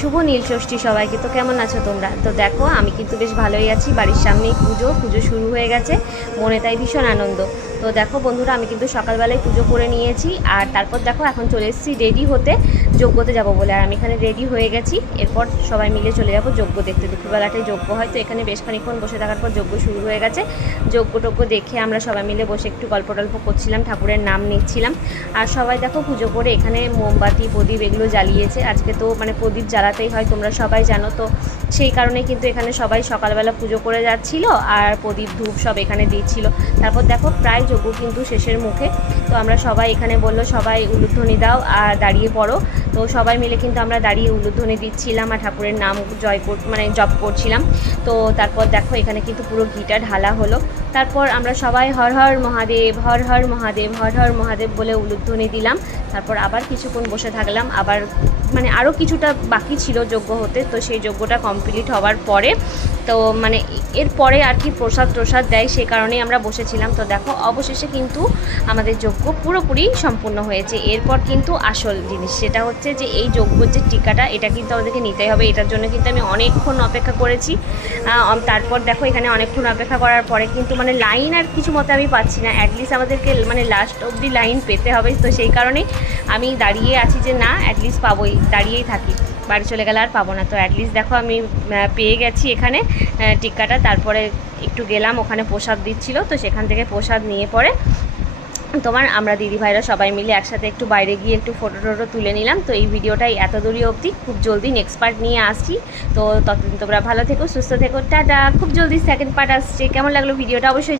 শুভ নীল ষষ্ঠী সবাইকে। তো কেমন আছো তোমরা? তো দেখো আমি কিন্তু বেশ ভালোই আছি। বাড়ির সামনেই পুজো শুরু হয়ে গেছে, মনে তাই ভীষণ আনন্দ। তো দেখো বন্ধুরা, আমি কিন্তু সকালবেলায় পুজো করে নিয়েছি, আর তারপর দেখো এখন চলে এসেছি রেডি হতে যজ্ঞতে যাব বলে। আর আমি এখানে রেডি হয়ে গেছি, এরপর সবাই মিলে চলে যাব যজ্ঞ দেখতে। দুপুরবেলাটাই যজ্ঞ হয়, তো এখানে বেশ খানিক্ষণ বসে থাকার পর যজ্ঞ শুরু হয়ে গেছে। যজ্ঞ দেখে আমরা সবাই মিলে বসে একটু গল্প করছিলাম, ঠাকুরের নাম নিচ্ছিলাম। আর সবাই দেখো পুজো করে এখানে মোমবাতি প্রদীপ এগুলো জ্বালিয়েছে। আজকে তো মানে প্রদীপ জ্বালাতেই হয়, তোমরা সবাই জানো। তো সেই কারণে কিন্তু এখানে সবাই সকালবেলা পুজো করে যাচ্ছিল, আর প্রদীপ ধূপ সব এখানে দিচ্ছিল। তারপর দেখো প্রায় যজ্ঞ কিন্তু শেষের মুখে। তো আমরা সবাই এখানে বললো সবাই উলুধ্বনি দাও আর দাঁড়িয়ে পড়ো। তো সবাই মিলে কিন্তু আমরা দাঁড়িয়ে উলুধ্বনি দিচ্ছিলাম আর ঠাকুরের নাম জপ করছিলাম। তো তারপর দেখো এখানে কিন্তু পুরো ঘিটা ঢালা হলো। তারপর আমরা সবাই হর হর মহাদেব, হর হর মহাদেব, হর হর মহাদেব বলে উলুধ্বনি দিলাম। তারপর আবার কিছুক্ষণ বসে থাকলাম, আবার মানে আরও কিছুটা বাকি ছিল যজ্ঞ হতে। তো সেই যজ্ঞটা কমপ্লিট হওয়ার পরে তো মানে এরপরে আর কি প্রসাদ দেয়, সে কারণেই আমরা বসেছিলাম। তো দেখো অবশেষে কিন্তু আমাদের যজ্ঞ পুরোপুরি সম্পূর্ণ হয়েছে। এরপর কিন্তু আসল জিনিস সেটা হচ্ছে যে এই যজ্ঞর যে টিকাটা, এটা কিন্তু আমাদেরকে নিতেই হবে। এটার জন্য কিন্তু আমি অনেকক্ষণ অপেক্ষা করেছি। তারপর দেখো এখানে অনেকক্ষণ অপেক্ষা করার পরে কিন্তু মানে লাইন আর কিছু মতে আমি পাচ্ছি না। অ্যাটলিস্ট আমাদেরকে মানে লাস্ট অবধি লাইন পেতে হবে। তো সেই কারণেই আমি দাঁড়িয়ে আছি যে না অ্যাটলিস্ট পাবোই, দাঁড়িয়েই থাকি, বাড়ি চলে গেলে আর পাবো না। তো অ্যাটলিস্ট দেখো আমি পেয়ে গেছি এখানে টিক্কাটা। তারপরে একটু গেলাম, ওখানে প্রসাদ দিচ্ছিল, তো সেখান থেকে প্রসাদ নিয়ে পরে আমরা দিদিভাইরা সবাই মিলে একসাথে একটু বাইরে গিয়ে একটু ফটো তুলে নিলাম। তো এই ভিডিওটাই এত দূরই অবধি, খুব জলদি নেক্সট পার্ট নিয়ে আসছি। তো ততদিন তোমরা ভালো থেকো, সুস্থ থেকো, টাটা। খুব জলদি সেকেন্ড পার্ট আসছে। কেমন লাগলো ভিডিওটা অবশ্যই